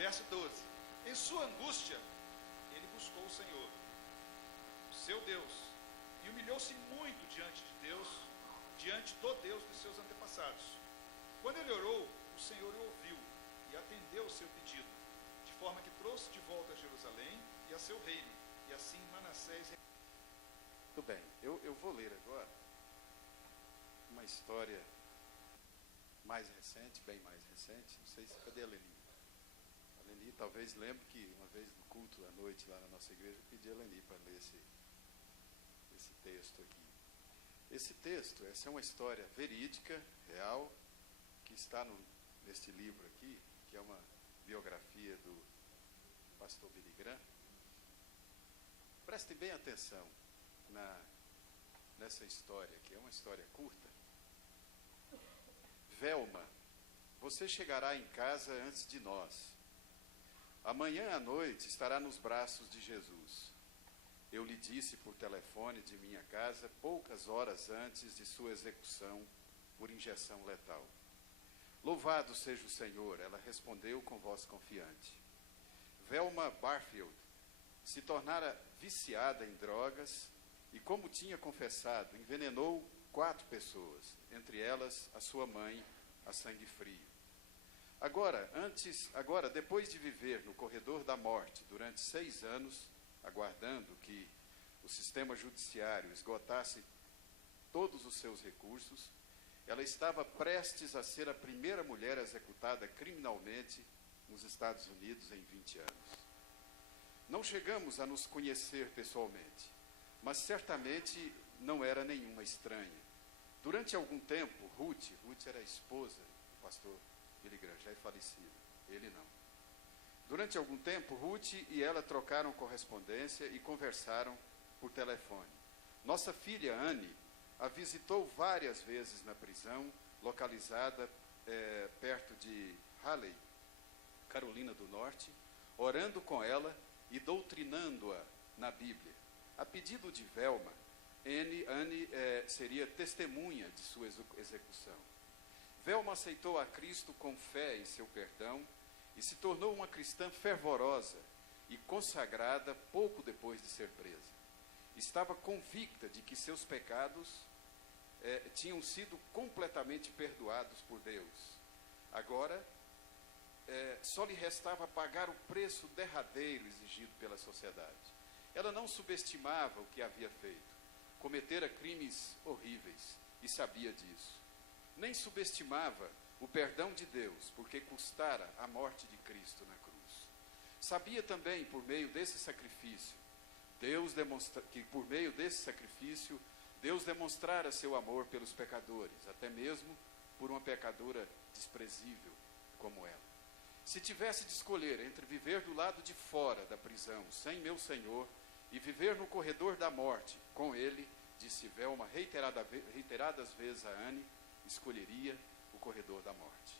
Verso 12. Em sua angústia, ele buscou o Senhor, o seu Deus, e humilhou-se muito diante de Deus, diante do Deus dos seus antepassados. Quando ele orou, o Senhor o ouviu e atendeu o seu pedido, de forma que trouxe de volta a Jerusalém e a seu reino, e assim Manassés... Muito bem, eu vou ler agora uma história mais recente, bem mais recente. Não sei se... Cadê a Leni? A Leni talvez lembre que uma vez no culto à noite lá na nossa igreja, eu pedi a Leni para ler esse texto aqui. Esse texto, essa é uma história verídica, real, que está neste livro aqui, que é uma biografia do pastor Billy Graham. Prestem bem atenção nessa história, que é uma história curta. Velma, você chegará em casa antes de nós. Amanhã à noite estará nos braços de Jesus. Eu lhe disse por telefone de minha casa poucas horas antes de sua execução por injeção letal. Louvado seja o Senhor, ela respondeu com voz confiante. Velma Barfield se tornara viciada em drogas e, como tinha confessado, envenenou 4 pessoas, entre elas a sua mãe, a sangue frio. Agora, depois de viver no corredor da morte durante 6 anos, aguardando que o sistema judiciário esgotasse todos os seus recursos, ela estava prestes a ser a primeira mulher executada criminalmente nos Estados Unidos em 20 anos. Não chegamos a nos conhecer pessoalmente, mas certamente não era nenhuma estranha. Durante algum tempo, Ruth era a esposa do pastor Billy Graham, já é falecido, ele não. Durante algum tempo, Ruth e ela trocaram correspondência e conversaram por telefone. Nossa filha, Anne, a visitou várias vezes na prisão, localizada perto de Raleigh, Carolina do Norte, orando com ela e doutrinando-a na Bíblia. A pedido de Velma, Anne seria testemunha de sua execução. Velma aceitou a Cristo com fé em seu perdão e se tornou uma cristã fervorosa e consagrada pouco depois de ser presa. Estava convicta de que seus pecados tinham sido completamente perdoados por Deus. Agora, só lhe restava pagar o preço derradeiro exigido pela sociedade. Ela não subestimava o que havia feito. Cometera crimes horríveis e sabia disso. Nem subestimava o perdão de Deus, porque custara a morte de Cristo na cruz. Sabia também, por meio desse sacrifício, Deus demonstrara seu amor pelos pecadores, até mesmo por uma pecadora desprezível como ela. Se tivesse de escolher entre viver do lado de fora da prisão, sem meu Senhor, e viver no corredor da morte com ele, disse Velma reiteradas vezes a Anne, escolheria o corredor da morte.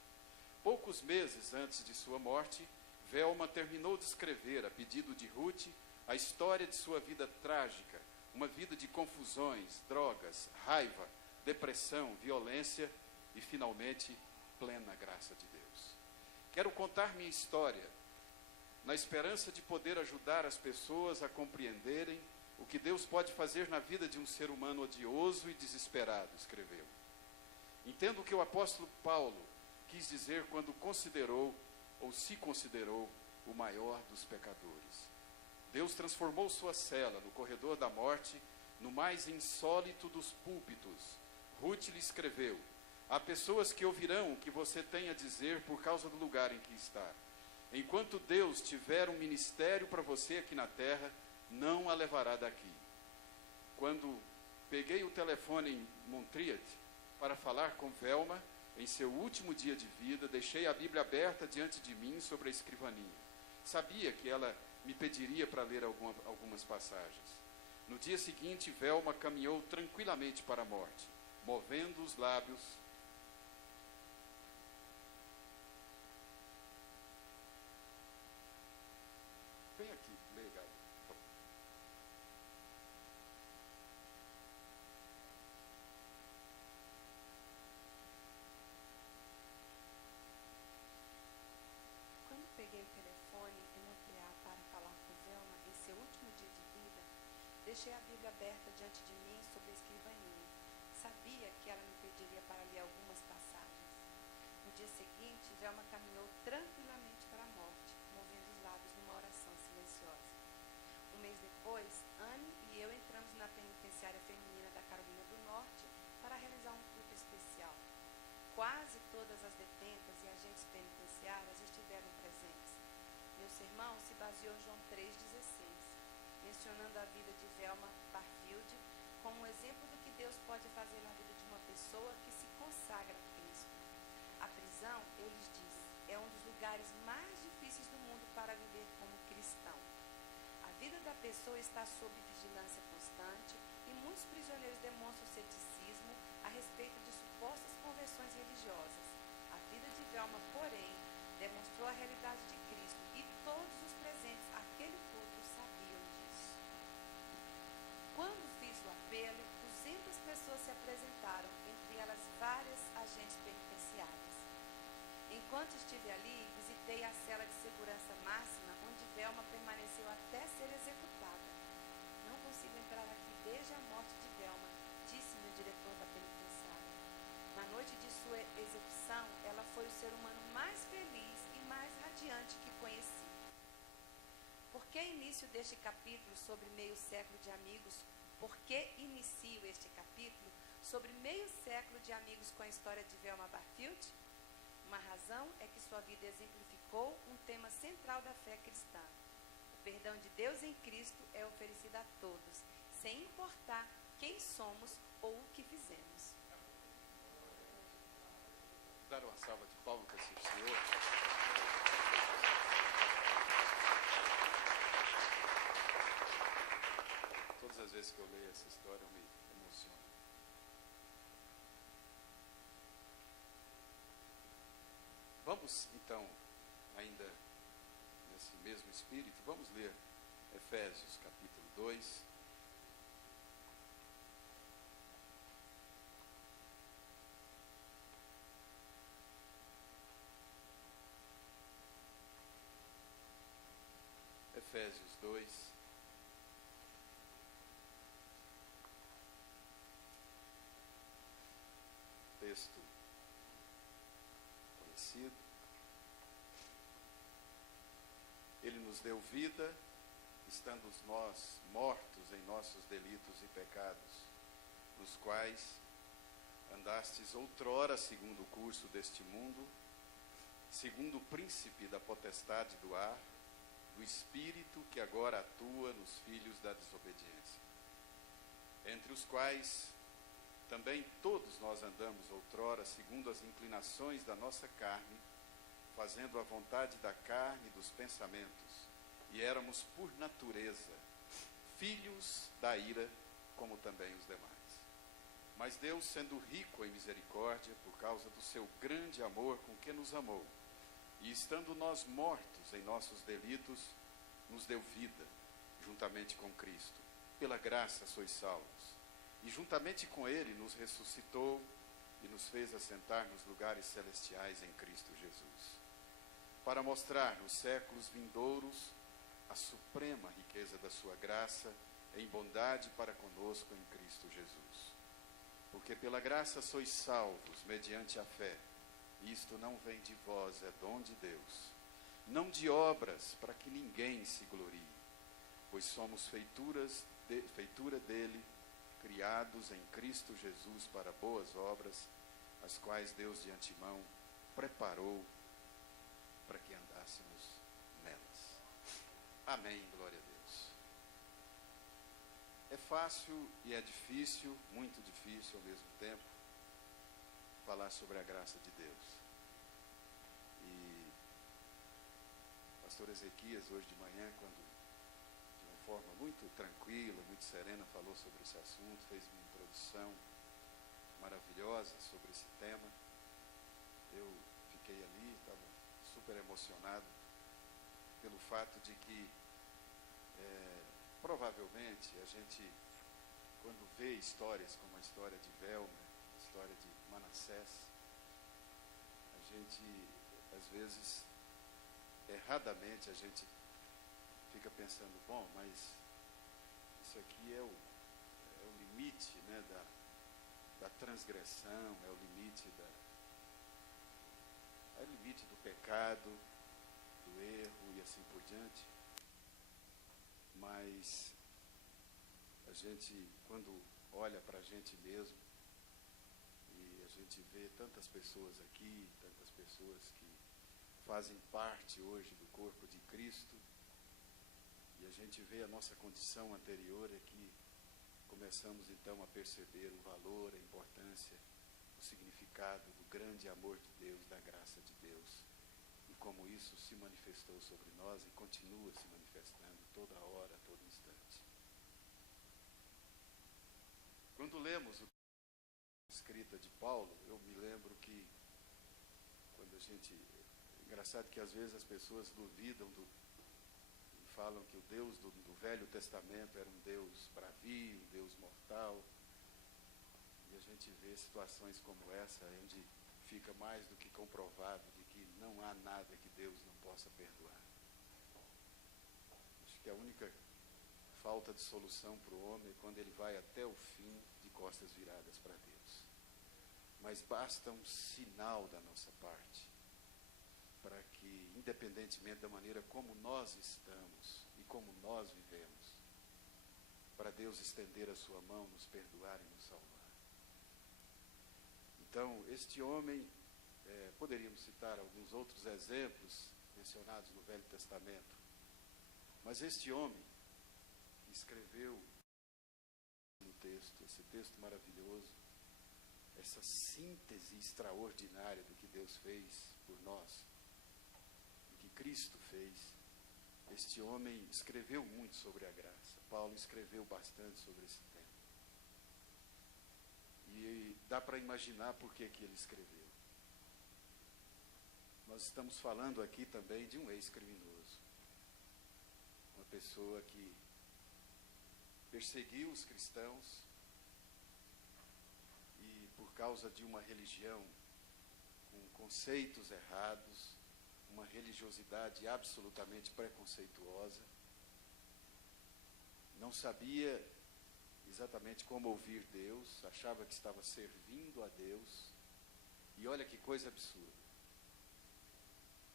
Poucos meses antes de sua morte, Velma terminou de escrever, a pedido de Ruth, a história de sua vida trágica, uma vida de confusões, drogas, raiva, depressão, violência e, finalmente, plena graça de Deus. Quero contar minha história, na esperança de poder ajudar as pessoas a compreenderem o que Deus pode fazer na vida de um ser humano odioso e desesperado, escreveu. Entendo o que o apóstolo Paulo quis dizer quando considerou, ou se considerou, o maior dos pecadores. Deus transformou sua cela no corredor da morte no mais insólito dos púlpitos. Ruth lhe escreveu: há pessoas que ouvirão o que você tem a dizer por causa do lugar em que está. Enquanto Deus tiver um ministério para você aqui na terra, não a levará daqui. Quando peguei o telefone em Montreat para falar com Velma, em seu último dia de vida, deixei a Bíblia aberta diante de mim sobre a escrivaninha. Sabia que ela me pediria para ler algumas passagens. No dia seguinte, Velma caminhou tranquilamente para a morte, movendo os lábios. Vem aqui, legal. Quando peguei o telefone Deixei a Bíblia aberta diante de mim sobre a escrivaninha. Sabia que ela me pediria para ler algumas passagens. No dia seguinte, Velma caminhou tranquilamente para a morte, movendo os lábios numa oração silenciosa. Um mês depois, Anne e eu entramos na penitenciária feminina da Carolina do Norte para realizar um culto especial. Quase todas as detentas e agentes penitenciárias estiveram presentes. Meu sermão se baseou em João 3,16, mencionando a vida de Velma Barfield como um exemplo do que Deus pode fazer na vida de uma pessoa que se consagra a Cristo. A prisão, eu lhes disse, é um dos lugares mais difíceis do mundo para viver como cristão. A vida da pessoa está sob vigilância constante e muitos prisioneiros demonstram ceticismo a respeito de supostas conversões religiosas. A vida de Velma, porém, demonstrou a realidade de Cristo e todos os presentes àquele culto sabiam disso. Quando fiz o apelo, 200 pessoas se apresentaram, entre elas várias agentes penitenciárias. Enquanto estive ali, visitei a cela de segurança máxima, onde Velma permaneceu até ser executada. Não consigo entrar aqui desde a morte de Velma, disse-me o diretor da penitenciária. Na noite de sua execução, ela foi o ser humano mais feliz e mais radiante que conheci. Por que inicio deste capítulo sobre meio século de amigos? Por que inicio este capítulo sobre meio século de amigos com a história de Velma Barfield? Uma razão é que sua vida exemplificou um tema central da fé cristã. O perdão de Deus em Cristo é oferecido a todos, sem importar quem somos ou o que fizemos. Dar uma salva de palmas para esse senhor. Todas as vezes que eu leio essa história, eu me emociono. Vamos, então, ainda nesse mesmo espírito, vamos ler Efésios, capítulo 2. Efésios 2. Texto conhecido. Ele nos deu vida, estando nós mortos em nossos delitos e pecados, nos quais andastes outrora segundo o curso deste mundo, segundo o príncipe da potestade do ar, do espírito que agora atua nos filhos da desobediência, entre os quais também todos nós andamos outrora segundo as inclinações da nossa carne, fazendo a vontade da carne e dos pensamentos, e éramos por natureza filhos da ira, como também os demais. Mas Deus, sendo rico em misericórdia, por causa do seu grande amor com que nos amou, e estando nós mortos em nossos delitos, nos deu vida, juntamente com Cristo. Pela graça sois salvos. E juntamente com Ele nos ressuscitou e nos fez assentar nos lugares celestiais em Cristo Jesus, para mostrar nos séculos vindouros a suprema riqueza da sua graça em bondade para conosco em Cristo Jesus. Porque pela graça sois salvos mediante a fé. Isto não vem de vós, é dom de Deus, não de obras, para que ninguém se glorie, pois somos feitura dele, criados em Cristo Jesus para boas obras, as quais Deus de antemão preparou para que andássemos nelas. Amém, glória a Deus. É fácil e é difícil, muito difícil ao mesmo tempo, falar sobre a graça de Deus. E o pastor Ezequias, hoje de manhã, quando de uma forma muito tranquila, muito serena, falou sobre esse assunto, fez uma introdução maravilhosa sobre esse tema. Eu fiquei ali, estava super emocionado pelo fato de que provavelmente a gente, quando vê histórias como a história de Velma, a história de Manassés, a gente, às vezes, erradamente, a gente fica pensando, bom, mas Isso aqui é o limite, né, da transgressão, é o limite é o limite do pecado, do erro e assim por diante. Mas a gente, quando olha para a gente mesmo, e a gente vê tantas pessoas aqui, tantas pessoas que fazem parte hoje do corpo de Cristo, e a gente vê a nossa condição anterior, é que começamos então a perceber o valor, a importância, o significado do grande amor de Deus, da graça de Deus, e como isso se manifestou sobre nós e continua se manifestando toda hora, a todo instante. Quando lemos a escrita de Paulo, eu me lembro que quando a gente... É engraçado que às vezes as pessoas duvidam e falam que o Deus do Velho Testamento era um Deus bravio, um Deus mortal. E a gente vê situações como essa, onde fica mais do que comprovado de que não há nada que Deus não possa perdoar. Acho que a única falta de solução para o homem é quando ele vai até o fim de costas viradas para Deus. Mas basta um sinal da nossa parte para que, independentemente da maneira como nós estamos e como nós vivemos, para Deus estender a sua mão, nos perdoar e nos salvar. Então, este homem, poderíamos citar alguns outros exemplos mencionados no Velho Testamento, mas este homem que escreveu no texto, esse texto maravilhoso, essa síntese extraordinária do que Deus fez por nós, do que Cristo fez, este homem escreveu muito sobre a graça. Paulo escreveu bastante sobre esse tema. E dá para imaginar por que ele escreveu. Nós estamos falando aqui também de um ex-criminoso. Uma pessoa que perseguiu os cristãos e, por causa de uma religião com conceitos errados, uma religiosidade absolutamente preconceituosa, não sabia exatamente como ouvir Deus, achava que estava servindo a Deus, e olha que coisa absurda.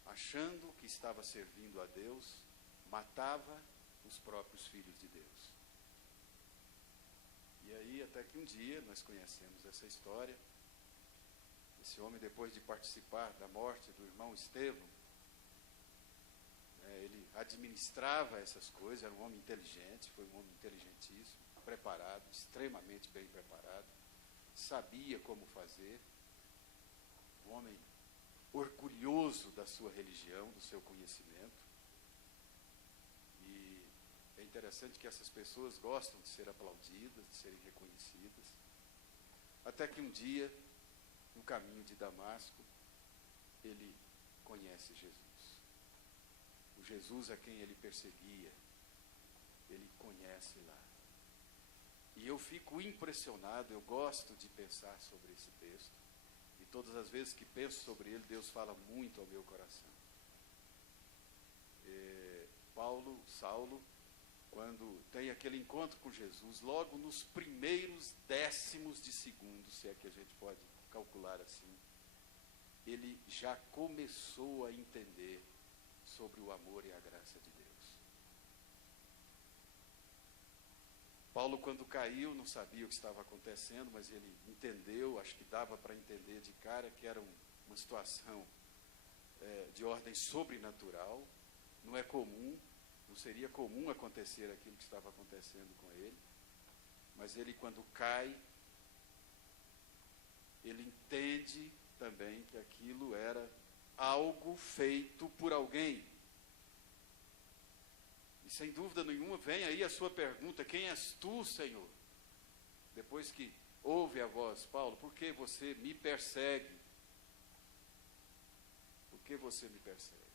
Achando que estava servindo a Deus, matava os próprios filhos de Deus. E aí, até que um dia, nós conhecemos essa história, esse homem, depois de participar da morte do irmão Estevão, ele administrava essas coisas, era um homem inteligente, foi um homem inteligentíssimo, preparado, extremamente bem preparado, sabia como fazer, um homem orgulhoso da sua religião, do seu conhecimento. E é interessante que essas pessoas gostam de ser aplaudidas, de serem reconhecidas, até que um dia, no caminho de Damasco, ele conhece Jesus. O Jesus a quem ele perseguia, ele conhece lá. E eu fico impressionado, eu gosto de pensar sobre esse texto, e todas as vezes que penso sobre ele, Deus fala muito ao meu coração. Saulo, quando tem aquele encontro com Jesus, logo nos primeiros décimos de segundo, se é que a gente pode calcular assim, ele já começou a entender sobre o amor e a graça de Deus. Paulo, quando caiu, não sabia o que estava acontecendo, mas ele entendeu, acho que dava para entender de cara que era uma situação de ordem sobrenatural, não é comum, não seria comum acontecer aquilo que estava acontecendo com ele, mas ele, quando cai, ele entende também que aquilo era algo feito por alguém. E sem dúvida nenhuma vem aí a sua pergunta: quem és tu, Senhor? Depois que ouve a voz, Paulo, por que você me persegue? Por que você me persegue?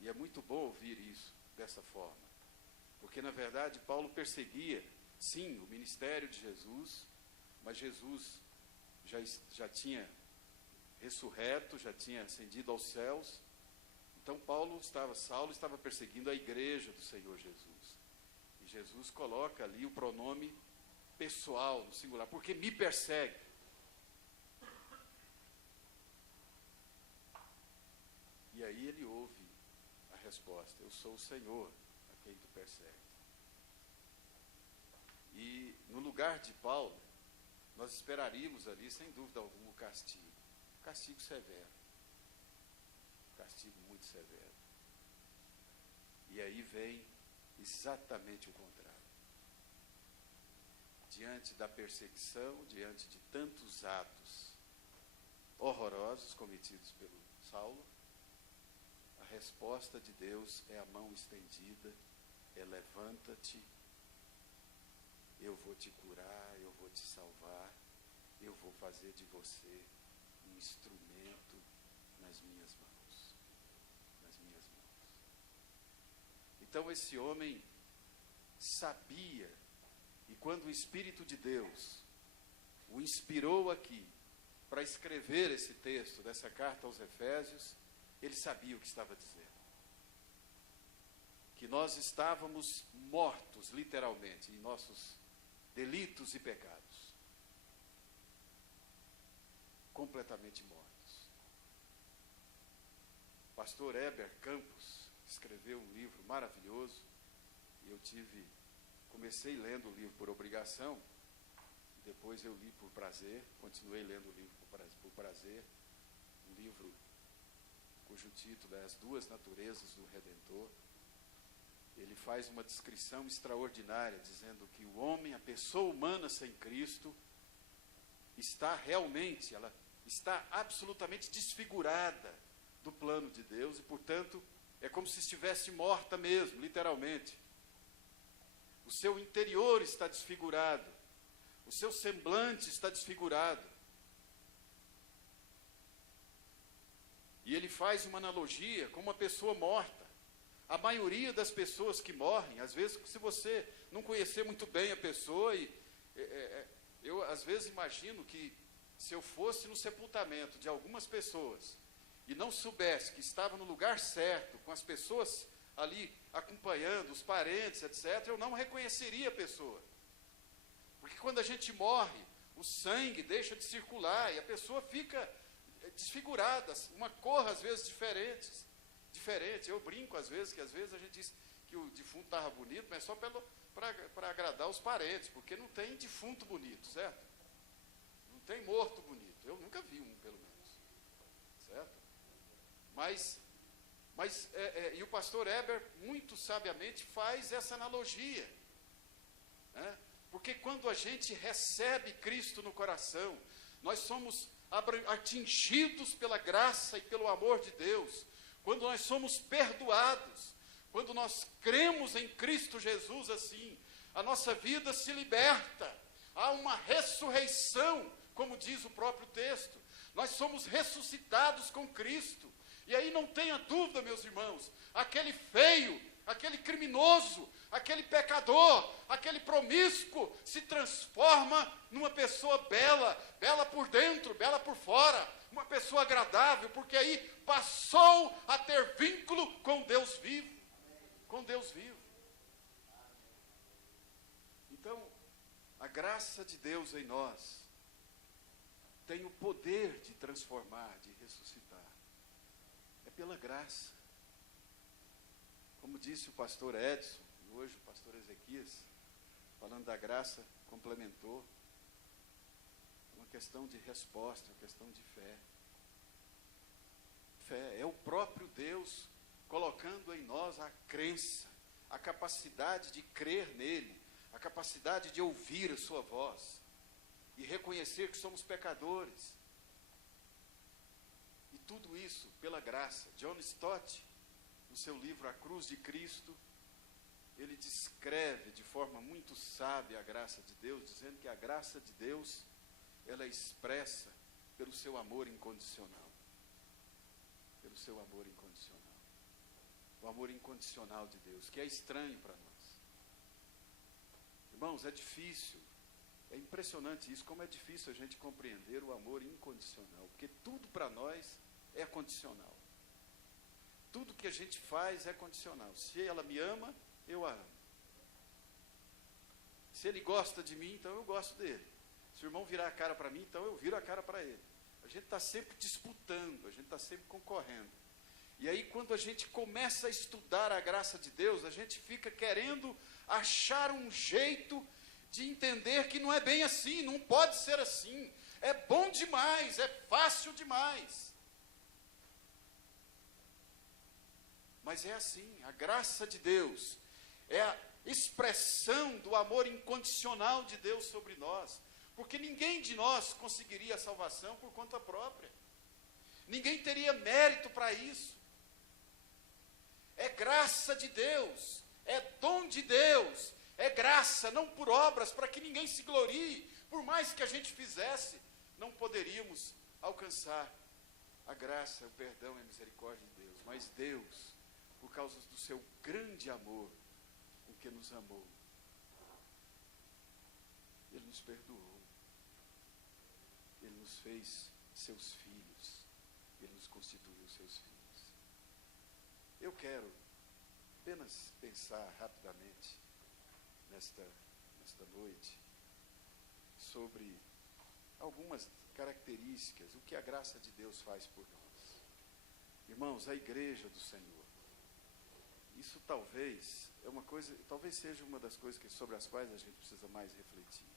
E é muito bom ouvir isso dessa forma, porque na verdade Paulo perseguia, sim, o ministério de Jesus, mas Jesus já tinha ressurreto, já tinha ascendido aos céus. Então Saulo estava perseguindo a igreja do Senhor Jesus. E Jesus coloca ali o pronome pessoal, no singular, porque me persegue. E aí ele ouve a resposta: eu sou o Senhor a quem tu persegue. E no lugar de Paulo, nós esperaríamos ali, sem dúvida alguma, o castigo severo, castigo muito severo. E aí vem exatamente o contrário. Diante da perseguição, diante de tantos atos horrorosos cometidos pelo Saulo, a resposta de Deus é a mão estendida, é: levanta-te, eu vou te curar, eu vou te salvar, eu vou fazer de você um instrumento nas minhas mãos. Nas minhas mãos. Então esse homem sabia, e quando o Espírito de Deus o inspirou aqui para escrever esse texto dessa carta aos Efésios, ele sabia o que estava dizendo. Que nós estávamos mortos, literalmente, em nossos delitos e pecados. Completamente mortos. O pastor Heber Campos escreveu um livro maravilhoso, e eu comecei lendo o livro por obrigação, depois eu li por prazer, continuei lendo o livro por prazer, um livro cujo título é As Duas Naturezas do Redentor. Ele faz uma descrição extraordinária, dizendo que o homem, a pessoa humana sem Cristo, ela está absolutamente desfigurada do plano de Deus, e, portanto, é como se estivesse morta mesmo, literalmente. O seu interior está desfigurado, o seu semblante está desfigurado. E ele faz uma analogia com uma pessoa morta. A maioria das pessoas que morrem, às vezes, se você não conhecer muito bem a pessoa, eu às vezes imagino que se eu fosse no sepultamento de algumas pessoas e não soubesse que estava no lugar certo, com as pessoas ali acompanhando, os parentes, etc., eu não reconheceria a pessoa. Porque quando a gente morre, o sangue deixa de circular e a pessoa fica desfigurada, uma cor às vezes diferente. Eu brinco às vezes, que às vezes a gente diz que o defunto estava bonito, mas só para agradar os parentes, porque não tem defunto bonito, certo? Não tem morto bonito. Eu nunca vi um, pelo menos. Certo? E o pastor Heber, muito sabiamente, faz essa analogia. Né? Porque quando a gente recebe Cristo no coração, nós somos atingidos pela graça e pelo amor de Deus. Quando nós somos perdoados, quando nós cremos em Cristo Jesus assim, a nossa vida se liberta. Há uma ressurreição, como diz o próprio texto. Nós somos ressuscitados com Cristo. E aí não tenha dúvida, meus irmãos, aquele feio, aquele criminoso, aquele pecador, aquele promíscuo, se transforma numa pessoa bela, bela por dentro, bela por fora, uma pessoa agradável, porque aí passou a ter vínculo com Deus vivo, com Deus vivo. Então, a graça de Deus em nós tem o poder de transformar, de ressuscitar. É pela graça. Como disse o pastor Edson, e hoje o pastor Ezequias, falando da graça, complementou. Uma questão de resposta, uma questão de fé. Fé é o próprio Deus colocando em nós a crença, a capacidade de crer nele, a capacidade de ouvir a sua voz e reconhecer que somos pecadores. E tudo isso pela graça. John Stott, no seu livro A Cruz de Cristo, ele descreve de forma muito sábia a graça de Deus, dizendo que a graça de Deus, ela é expressa pelo seu amor incondicional. Pelo seu amor incondicional. O amor incondicional de Deus, que é estranho para nós. Irmãos, é difícil, é impressionante isso, como é difícil a gente compreender o amor incondicional, porque tudo para nós é condicional. tudo que a gente faz é condicional. Se ela me ama, eu a amo. Se ele gosta de mim, então eu gosto dele. Se o irmão virar a cara para mim, então eu viro a cara para ele. A gente está sempre disputando, a gente está sempre concorrendo. E aí, quando a gente começa a estudar a graça de Deus, a gente fica querendo achar um jeito de entender que não é bem assim, não pode ser assim. É bom demais, é fácil demais. Mas é assim, a graça de Deus é a expressão do amor incondicional de Deus sobre nós. Porque ninguém de nós conseguiria a salvação por conta própria. Ninguém teria mérito para isso. É graça de Deus, é dom de Deus, é graça, não por obras, para que ninguém se glorie. Por mais que a gente fizesse, não poderíamos alcançar a graça, o perdão e a misericórdia de Deus. Mas Deus, por causa do seu grande amor, com que nos amou, Ele nos perdoou. Ele nos fez seus filhos. Ele nos constituiu seus filhos. Eu quero apenas pensar rapidamente nesta noite sobre algumas características, o que a graça de Deus faz por nós. Irmãos, a igreja do Senhor, isso talvez é uma coisa, talvez seja uma das coisas sobre as quais a gente precisa mais refletir.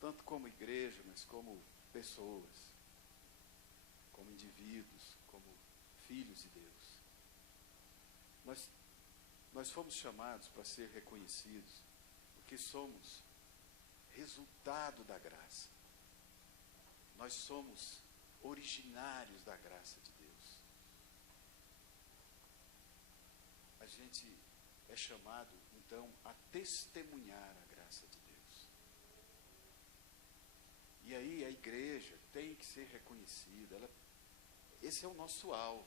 Tanto como igreja, mas como pessoas, como indivíduos, como filhos de Deus. Nós fomos chamados para ser reconhecidos, porque somos resultado da graça. Nós somos originários da graça de Deus. A gente é chamado, então, a testemunhar a graça de Deus. E aí a igreja tem que ser reconhecida. Esse é o nosso alvo.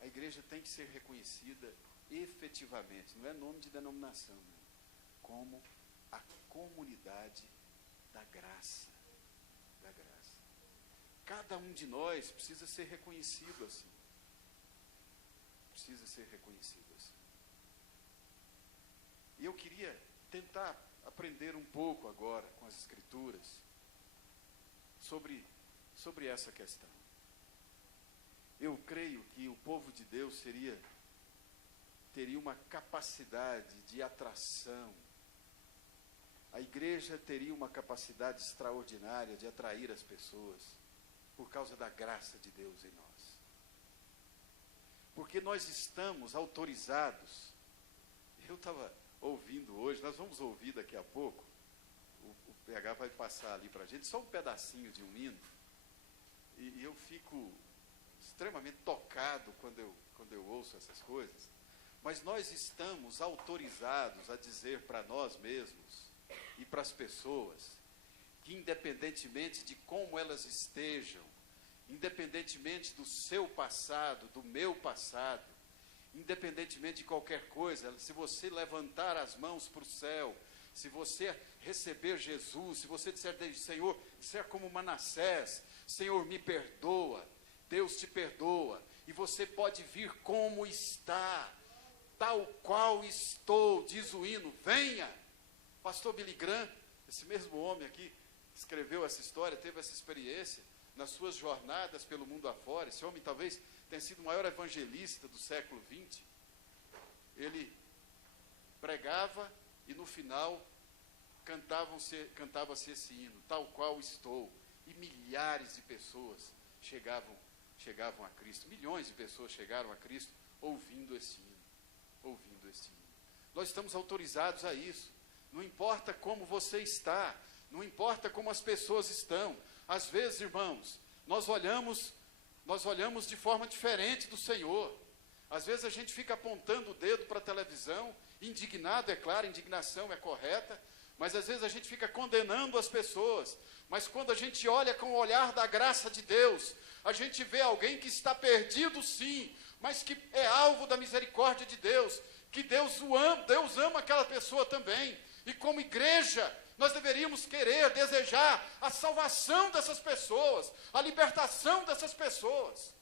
A igreja tem que ser reconhecida efetivamente, não é nome de denominação, não, como a comunidade da graça. Da graça. Cada um de nós precisa ser reconhecido assim. Precisa ser reconhecido assim. E eu queria tentar aprender um pouco agora com as Escrituras sobre essa questão. Eu creio que o povo de Deus teria uma capacidade de atração. A igreja teria uma capacidade extraordinária de atrair as pessoas por causa da graça de Deus em nós. Porque nós estamos autorizados. Eu estava ouvindo hoje, nós vamos ouvir daqui a pouco, o PH vai passar ali para a gente, só um pedacinho de um hino, e eu fico extremamente tocado quando eu ouço essas coisas, mas nós estamos autorizados a dizer para nós mesmos e para as pessoas que, independentemente de como elas estejam, independentemente do seu passado, do meu passado, independentemente de qualquer coisa, se você levantar as mãos para o céu, se você receber Jesus, se você disser, Senhor, disser como Manassés, Senhor, me perdoa, Deus te perdoa, e você pode vir como está, tal qual estou, diz o hino, venha. Pastor Billy Graham, esse mesmo homem aqui, escreveu essa história, teve essa experiência, nas suas jornadas pelo mundo afora. Esse homem talvez tenha sido o maior evangelista do século XX. Ele pregava e no final cantava-se esse hino, tal qual estou, e milhares de pessoas chegavam a Cristo, milhões de pessoas chegaram a Cristo ouvindo esse hino, Nós estamos autorizados a isso, não importa como você está, não importa como as pessoas estão. Às vezes, irmãos, nós olhamos de forma diferente do Senhor. Às vezes a gente fica apontando o dedo para a televisão, indignado, é claro, indignação é correta, mas às vezes a gente fica condenando as pessoas. Mas quando a gente olha com o olhar da graça de Deus, a gente vê alguém que está perdido sim, mas que é alvo da misericórdia de Deus, que Deus ama aquela pessoa também. E como igreja, nós deveríamos querer, desejar a salvação dessas pessoas, a libertação dessas pessoas.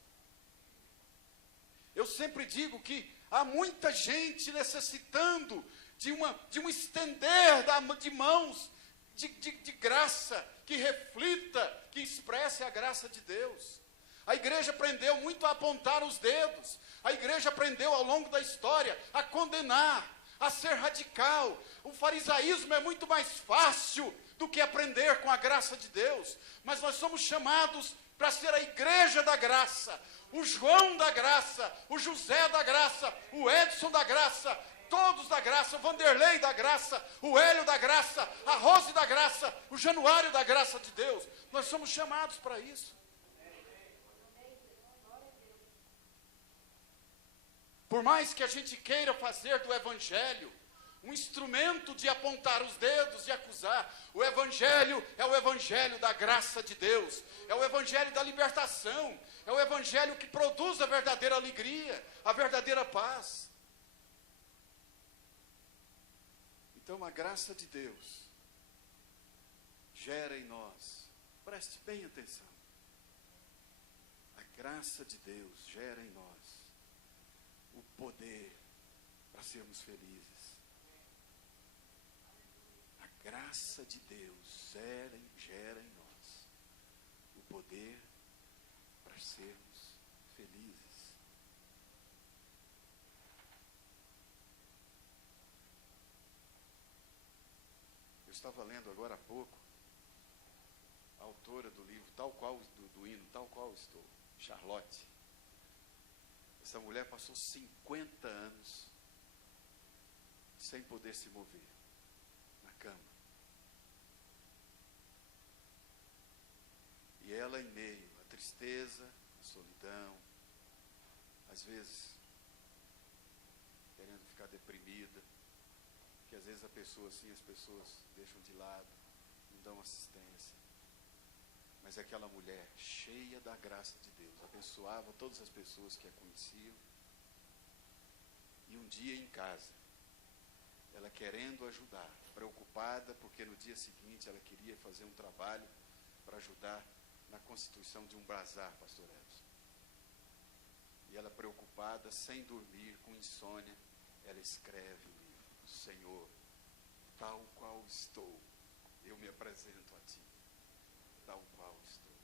Eu sempre digo que há muita gente necessitando de um estender de mãos, de graça, que reflita, que expresse a graça de Deus. A igreja aprendeu muito a apontar os dedos. A igreja aprendeu ao longo da história a condenar, a ser radical. O farisaísmo é muito mais fácil do que aprender com a graça de Deus. Mas nós somos chamados para ser a igreja da graça. O João da graça, o José da graça, o Edson da graça, todos da graça, o Vanderlei da graça, o Hélio da graça, a Rose da graça, o Januário da graça de Deus. Nós somos chamados para isso. Por mais que a gente queira fazer do Evangelho um instrumento de apontar os dedos e acusar, o Evangelho é o Evangelho da graça de Deus, é o Evangelho da libertação, é o Evangelho que produz a verdadeira alegria, a verdadeira paz. Então a graça de Deus gera em nós, preste bem atenção, a graça de Deus gera em nós o poder para sermos felizes. A graça de Deus gera em nós o poder para sermos felizes. Eu estava lendo agora há pouco a autora do livro, tal qual do hino, tal qual estou, Charlotte. Essa mulher passou 50 anos sem poder se mover na cama. E ela, em meio à tristeza, à solidão, às vezes querendo ficar deprimida, que às vezes a pessoa assim, as pessoas deixam de lado, não dão assistência. Mas aquela mulher, cheia da graça de Deus, abençoava todas as pessoas que a conheciam. E um dia em casa, ela querendo ajudar, preocupada, porque no dia seguinte ela queria fazer um trabalho para ajudar na constituição de um bazar, pastor Edson. E ela preocupada, sem dormir, com insônia, ela escreve o livro: Senhor, tal qual estou, eu me apresento a ti. Tal qual estou.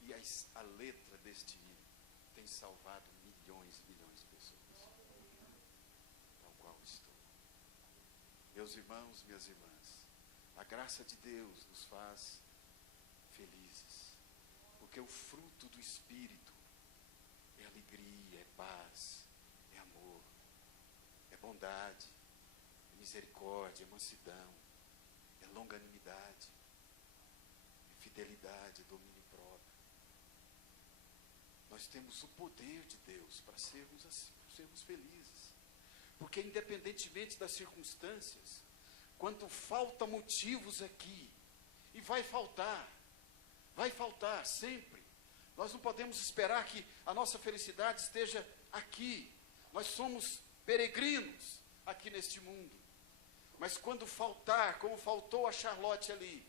E a letra deste hino tem salvado milhões e milhões de pessoas. Tal qual estou. Meus irmãos, minhas irmãs, a graça de Deus nos faz felizes, porque o fruto do Espírito é alegria, é paz, é amor, é bondade, é misericórdia, é mansidão, é longanimidade, fidelidade, domínio próprio. Nós temos o poder de Deus para sermos felizes. Porque independentemente das circunstâncias, quando falta motivos aqui, e vai faltar sempre. Nós não podemos esperar que a nossa felicidade esteja aqui. Nós somos peregrinos aqui neste mundo. Mas quando faltar, como faltou a Charlotte ali,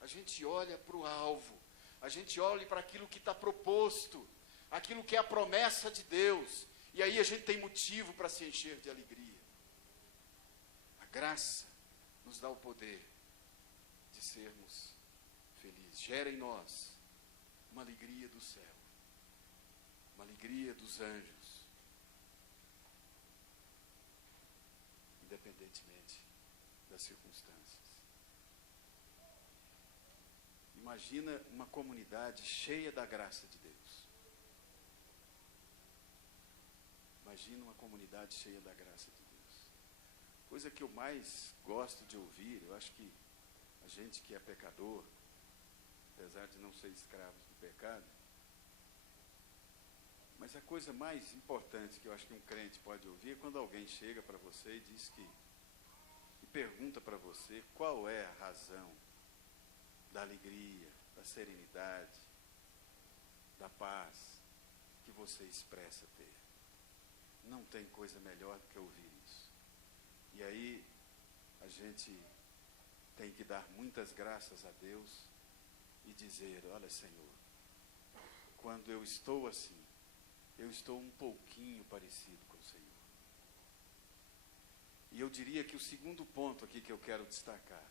a gente olha para o alvo, a gente olha para aquilo que está proposto, aquilo que é a promessa de Deus, e aí a gente tem motivo para se encher de alegria. A graça nos dá o poder de sermos felizes. Gera em nós uma alegria do céu, uma alegria dos anjos, independentemente das circunstâncias. Imagina uma comunidade cheia da graça de Deus. Imagina uma comunidade cheia da graça de Deus. Coisa que eu mais gosto de ouvir, eu acho que a gente que é pecador, apesar de não ser escravos do pecado, mas a coisa mais importante que eu acho que um crente pode ouvir é quando alguém chega para você e diz e pergunta para você qual é a razão da alegria, da serenidade, da paz que você expressa ter. Não tem coisa melhor do que ouvir isso. E aí a gente tem que dar muitas graças a Deus e dizer: olha, Senhor, quando eu estou assim, eu estou um pouquinho parecido com o Senhor. E eu diria que o segundo ponto aqui que eu quero destacar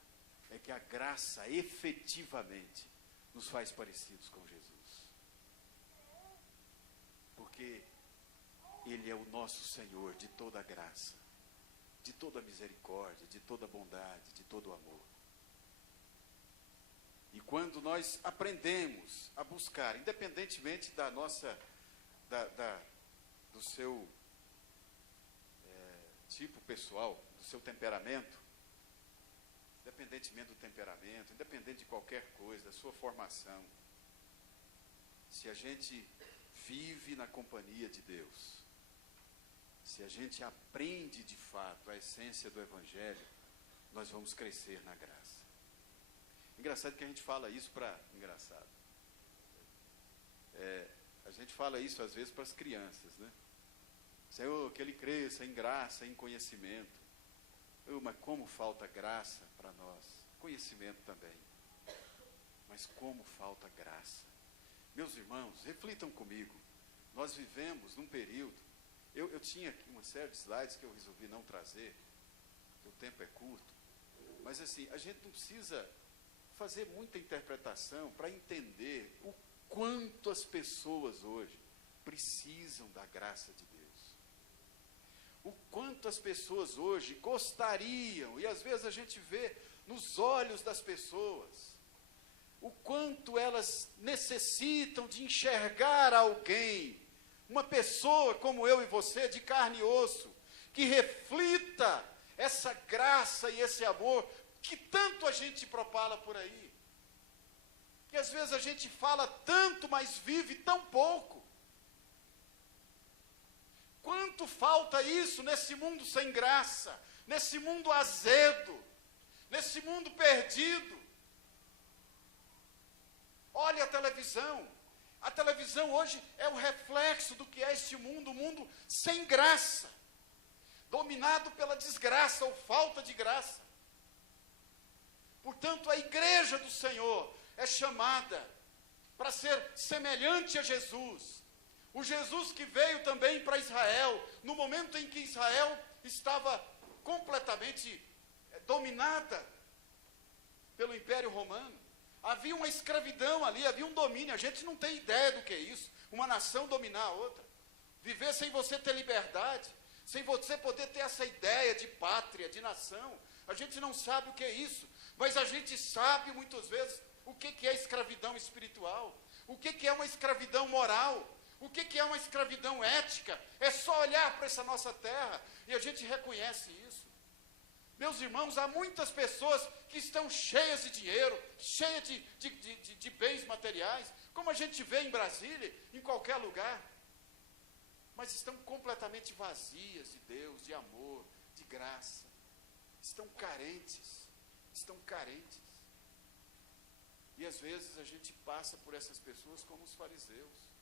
é que a graça efetivamente nos faz parecidos com Jesus. Porque Ele é o nosso Senhor de toda a graça, de toda a misericórdia, de toda a bondade, de todo o amor. E quando nós aprendemos a buscar, independentemente da nossa, do seu tipo pessoal, do seu temperamento, independentemente do temperamento, independente de qualquer coisa, da sua formação, se a gente vive na companhia de Deus, se a gente aprende de fato a essência do Evangelho, nós vamos crescer na graça. Engraçado que a gente fala isso a gente fala isso às vezes para as crianças, né? Senhor, que ele cresça em graça, em conhecimento. Mas como falta graça para nós, conhecimento também. Mas como falta graça. Meus irmãos, reflitam comigo. Nós vivemos num período, eu tinha aqui uma série de slides que eu resolvi não trazer, porque o tempo é curto, mas assim, a gente não precisa fazer muita interpretação para entender o quanto as pessoas hoje precisam da graça de Deus. O quanto as pessoas hoje gostariam, e às vezes a gente vê nos olhos das pessoas, o quanto elas necessitam de enxergar alguém, uma pessoa como eu e você, de carne e osso, que reflita essa graça e esse amor que tanto a gente propala por aí. Que às vezes a gente fala tanto, mas vive tão pouco. Quanto falta isso nesse mundo sem graça, nesse mundo azedo, nesse mundo perdido. Olha a televisão. A televisão hoje é o reflexo do que é este mundo, um mundo sem graça, dominado pela desgraça ou falta de graça. Portanto, a igreja do Senhor é chamada para ser semelhante a Jesus. O Jesus que veio também para Israel, no momento em que Israel estava completamente dominada pelo Império Romano. Havia uma escravidão ali, havia um domínio. A gente não tem ideia do que é isso. Uma nação dominar a outra. Viver sem você ter liberdade, sem você poder ter essa ideia de pátria, de nação. A gente não sabe o que é isso. Mas a gente sabe, muitas vezes, o que é escravidão espiritual. O que é uma escravidão moral. O que é uma escravidão ética. É só olhar para essa nossa terra e a gente reconhece isso. Meus irmãos, há muitas pessoas que estão cheias de dinheiro, cheias de bens materiais, como a gente vê em Brasília, em qualquer lugar, mas estão completamente vazias de Deus, de amor, de graça. Estão carentes, estão carentes. E às vezes a gente passa por essas pessoas como os fariseus.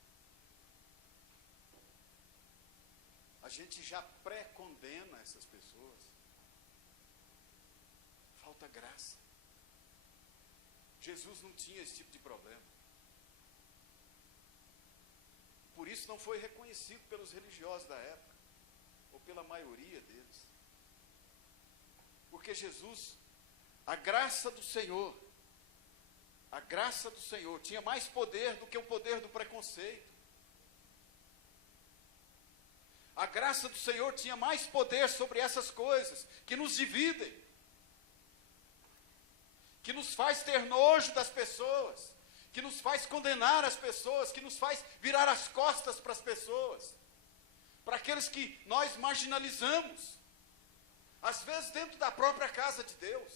A gente já pré-condena essas pessoas. Falta graça. Jesus não tinha esse tipo de problema. Por isso não foi reconhecido pelos religiosos da época, ou pela maioria deles. Porque Jesus, a graça do Senhor tinha mais poder do que o poder do preconceito. A graça do Senhor tinha mais poder sobre essas coisas que nos dividem, que nos faz ter nojo das pessoas, que nos faz condenar as pessoas, que nos faz virar as costas para as pessoas, para aqueles que nós marginalizamos. Às vezes dentro da própria casa de Deus,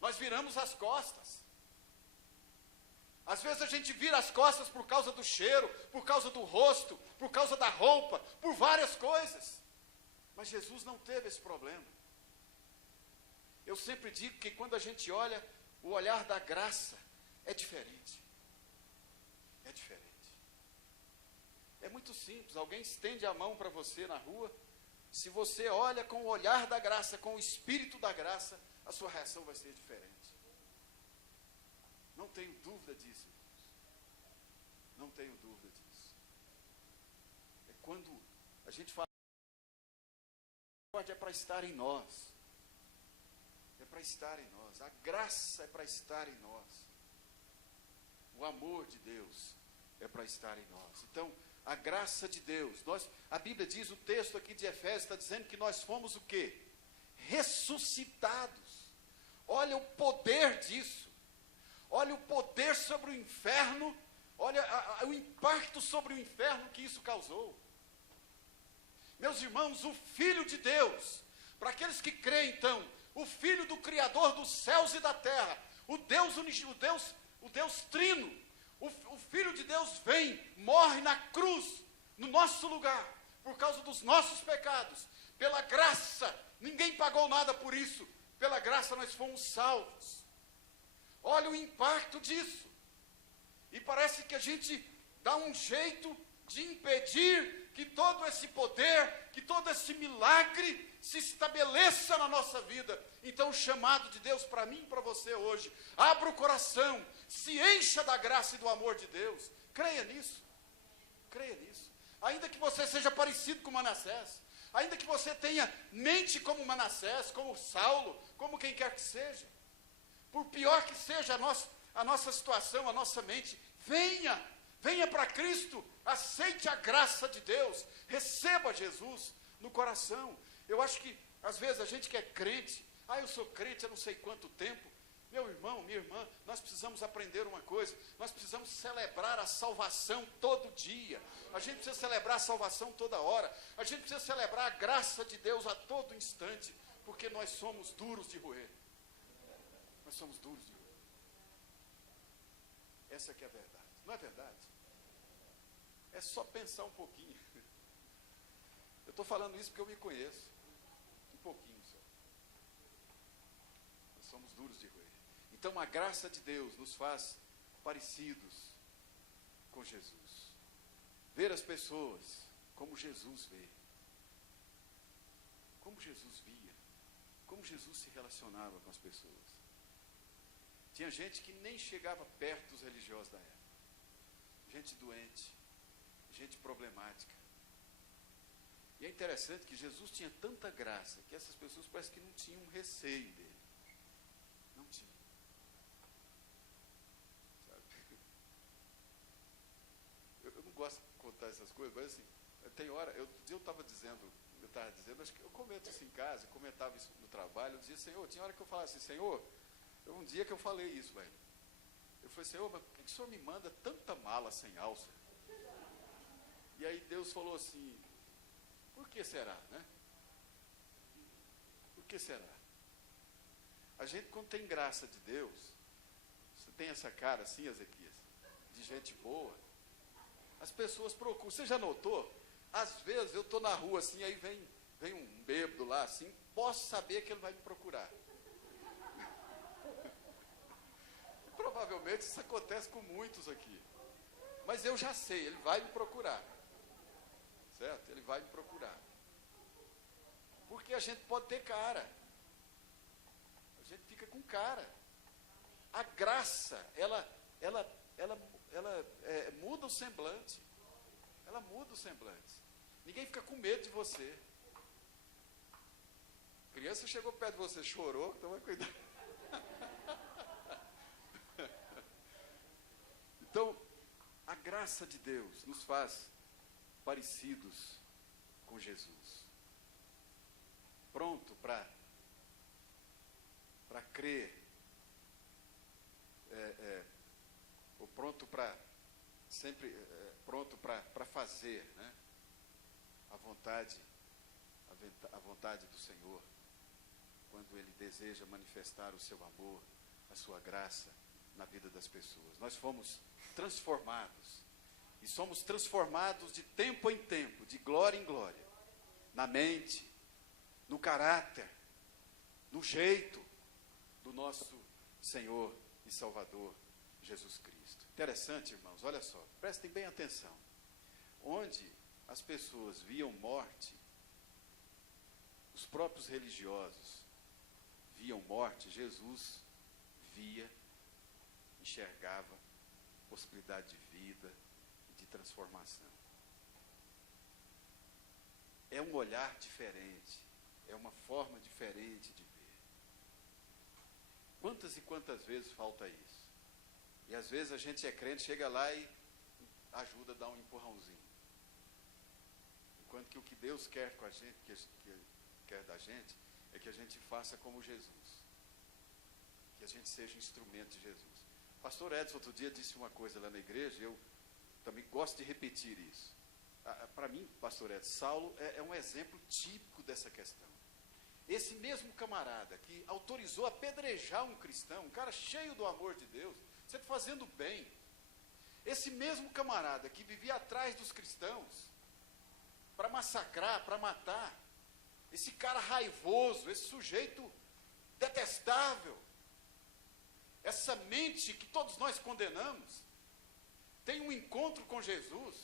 nós viramos as costas. Às vezes a gente vira as costas por causa do cheiro, por causa do rosto, por causa da roupa, por várias coisas. Mas Jesus não teve esse problema. Eu sempre digo que quando a gente olha, o olhar da graça é diferente. É diferente. É muito simples. Alguém estende a mão para você na rua. Se você olha com o olhar da graça, com o espírito da graça, a sua reação vai ser diferente. Não tenho dúvida disso, irmãos. Não tenho dúvida disso. quando a gente fala, é para estar em nós. É para estar em nós. A graça é para estar em nós. O amor de Deus é para estar em nós. Então, a graça de Deus. A Bíblia diz, o texto aqui de Efésios está dizendo que nós fomos o quê? Ressuscitados. Olha o poder disso. Olha o poder sobre o inferno. Olha o impacto sobre o inferno que isso causou. Meus irmãos, o Filho de Deus, para aqueles que creem então, o Filho do Criador dos céus e da terra, o Deus Trino, o Filho de Deus vem, morre na cruz, no nosso lugar, por causa dos nossos pecados, pela graça, ninguém pagou nada por isso, pela graça nós fomos salvos. Olha o impacto disso, e parece que a gente dá um jeito de impedir que todo esse poder, que todo esse milagre se estabeleça na nossa vida. Então o chamado de Deus para mim e para você hoje, abra o coração, se encha da graça e do amor de Deus, creia nisso, ainda que você seja parecido com Manassés, ainda que você tenha mente como Manassés, como Saulo, como quem quer que seja, por pior que seja a nossa situação, a nossa mente, venha para Cristo, aceite a graça de Deus, receba Jesus no coração. Eu acho que às vezes a gente que é crente, eu sou crente há não sei quanto tempo. Meu irmão, minha irmã, nós precisamos aprender uma coisa, nós precisamos celebrar a salvação todo dia, a gente precisa celebrar a salvação toda hora, a gente precisa celebrar a graça de Deus a todo instante, porque nós somos duros de roer. Nós somos duros de roer. Essa que é a verdade, não é verdade? É só pensar um pouquinho. Eu estou falando isso porque eu me conheço. Um pouquinho só. Nós somos duros de roer. Então a graça de Deus nos faz parecidos com Jesus. Ver as pessoas como Jesus vê. Como Jesus via. Como Jesus se relacionava com as pessoas. Tinha gente que nem chegava perto dos religiosos da época. Gente doente. Gente problemática. E é interessante que Jesus tinha tanta graça que essas pessoas parece que não tinham receio dele. Não tinham. Sabe? Eu não gosto de contar essas coisas, mas assim, tem hora, outro dia eu estava dizendo, acho que eu comento isso em casa, eu comentava isso no trabalho, eu dizia, Senhor, tinha hora que eu falava assim, Senhor, um dia que eu falei isso, velho. Eu falei, Senhor, mas por que o Senhor me manda tanta mala sem alça? E aí Deus falou assim, por que será, né? Por que será? A gente, quando tem graça de Deus, você tem essa cara assim, Ezequias, de gente boa, as pessoas procuram. Você já notou? Às vezes eu estou na rua assim, aí vem um bêbado lá assim, posso saber que ele vai me procurar. E provavelmente isso acontece com muitos aqui. Mas eu já sei, ele vai me procurar. Certo? Ele vai me procurar. Porque a gente pode ter cara. A gente fica com cara. A graça, ela muda o semblante. Ela muda o semblante. Ninguém fica com medo de você. A criança chegou perto de você, chorou, então vai cuidar. Então, a graça de Deus nos faz parecidos com Jesus. Pronto para crer, ou pronto para sempre pronto para fazer, né? A vontade do Senhor, quando Ele deseja manifestar o seu amor, a sua graça na vida das pessoas. Nós fomos transformados. E somos transformados de tempo em tempo, de glória em glória, na mente, no caráter, no jeito do nosso Senhor e Salvador Jesus Cristo. Interessante, irmãos, olha só, prestem bem atenção. Onde as pessoas viam morte, os próprios religiosos viam morte, Jesus via, enxergava possibilidade de vida, de transformação. é um olhar diferente, é uma forma diferente de ver. Quantas e quantas vezes falta isso? E às vezes a gente é crente, chega lá e ajuda a dar um empurrãozinho. Enquanto que o que Deus quer com a gente, que quer da gente, é que a gente faça como Jesus. Que a gente seja instrumento de Jesus. Pastor Edson outro dia disse uma coisa lá na igreja, e eu também gosto de repetir isso. Para mim, pastor Edson, Saulo é um exemplo típico dessa questão. Esse mesmo camarada que autorizou apedrejar um cristão, um cara cheio do amor de Deus, sempre fazendo bem. Esse mesmo camarada que vivia atrás dos cristãos, para massacrar, para matar, esse cara raivoso, esse sujeito detestável, essa mente que todos nós condenamos, tem um encontro com Jesus.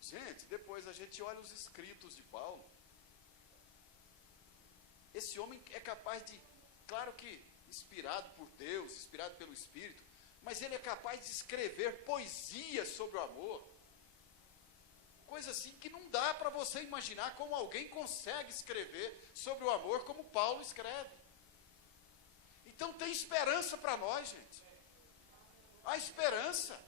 Gente, depois a gente olha os escritos de Paulo. Esse homem é capaz de, claro que inspirado por Deus, inspirado pelo Espírito, mas ele é capaz de escrever poesia sobre o amor. Coisa assim que não dá para você imaginar como alguém consegue escrever sobre o amor como Paulo escreve. Então tem esperança para nós, gente. Há esperança.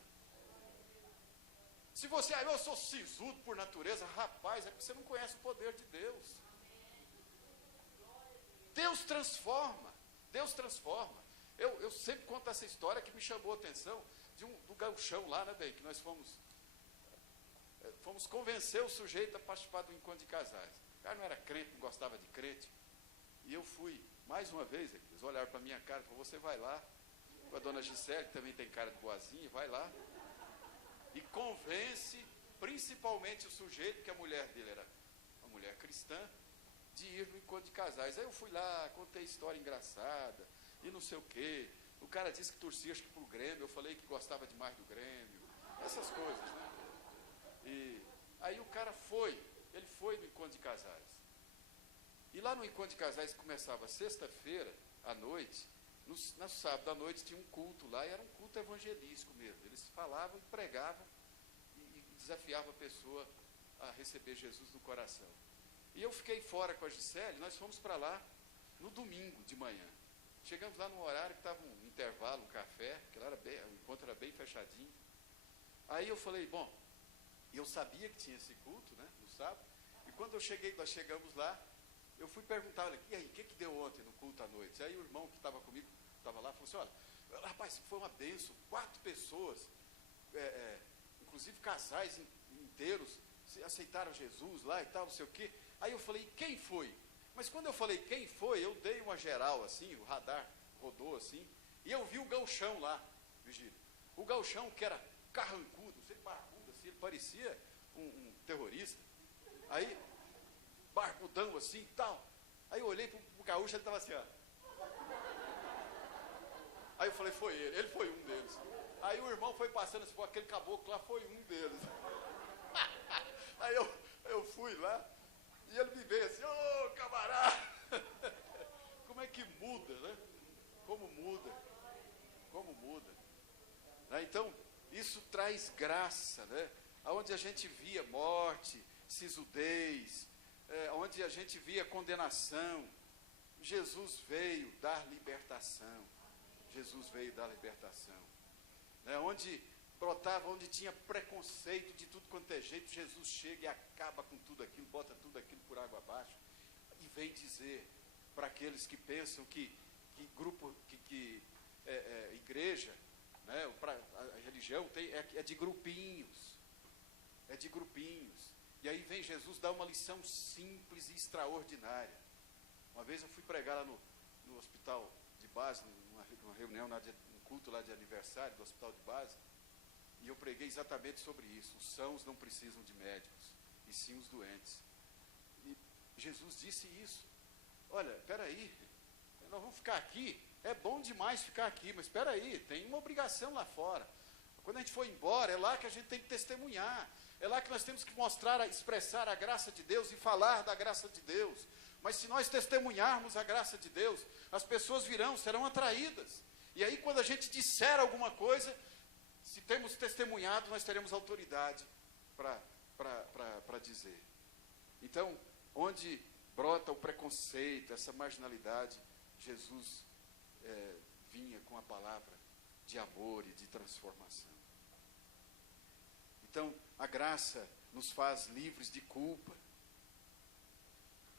Se você, eu sou sisudo por natureza, rapaz, é porque você não conhece o poder de Deus. Deus transforma, Deus transforma. Eu sempre conto essa história que me chamou a atenção do gauchão lá, né, bem, que nós fomos convencer o sujeito a participar do encontro de casais. O cara não era crente, não gostava de crente. E eu fui, mais uma vez, eles olharam para a minha cara e falaram, você vai lá, com a dona Gisele, que também tem cara de boazinha, vai lá, e convence, principalmente o sujeito, que a mulher dele era uma mulher cristã, de ir no encontro de casais. Aí eu fui lá, contei história engraçada, e não sei o quê. O cara disse que torcia, acho que pro Grêmio, eu falei que gostava demais do Grêmio, essas coisas, né? E aí o cara ele foi no encontro de casais. E lá no encontro de casais, que começava sexta-feira à noite, no sábado à noite tinha um culto lá, e era um culto evangelístico mesmo. Eles falavam e pregavam e desafiavam a pessoa a receber Jesus no coração. E eu fiquei fora com a Gisele, nós fomos para lá no domingo de manhã. Chegamos lá no horário que estava um intervalo, um café, que lá o encontro era bem fechadinho. Aí eu falei, bom, eu sabia que tinha esse culto, né, no sábado, e quando nós chegamos lá, eu fui perguntar, olha, e aí, o que deu ontem no culto à noite? Aí o irmão que estava comigo, estava lá, falou assim, olha, rapaz, foi uma bênção, 4 pessoas, inclusive casais inteiros, aceitaram Jesus lá e tal, não sei o quê. Aí eu falei, quem foi? Mas quando eu falei quem foi, eu dei uma geral assim, o radar rodou assim, e eu vi o gauchão lá, Vigílio. O gauchão que era carrancudo, não sei, barbudo assim, ele parecia um terrorista. Aí, barbudão assim e tal. Aí eu olhei pro gaúcho, ele estava assim, ó. Aí eu falei, foi ele foi um deles. Aí o irmão foi passando assim, aquele caboclo lá foi um deles. Aí eu fui lá, e ele me veio assim, ô camarada! Como é que muda, né? Como muda. Né? Então, isso traz graça, né? Onde a gente via morte, sisudez, onde a gente via condenação, Jesus veio dar libertação. Né? Onde brotava, onde tinha preconceito de tudo quanto é jeito, Jesus chega e acaba com tudo aquilo, bota tudo aquilo por água abaixo, e vem dizer para aqueles que pensam que igreja, né, a religião é de grupinhos, e aí vem Jesus dar uma lição simples e extraordinária. Uma vez eu fui pregar lá no hospital de base, numa reunião, um culto lá de aniversário do hospital de base, e eu preguei exatamente sobre isso. Os sãos não precisam de médicos, e sim os doentes. E Jesus disse isso. Olha, espera aí, nós vamos ficar aqui, é bom demais ficar aqui, mas espera aí, tem uma obrigação lá fora. Quando a gente for embora, é lá que a gente tem que testemunhar, é lá que nós temos que mostrar, expressar a graça de Deus e falar da graça de Deus. Mas se nós testemunharmos a graça de Deus, as pessoas serão atraídas. E aí quando a gente disser alguma coisa, se temos testemunhado, nós teremos autoridade para dizer. Então, onde brota o preconceito, essa marginalidade, Jesus vinha com a palavra de amor e de transformação. Então, a graça nos faz livres de culpa.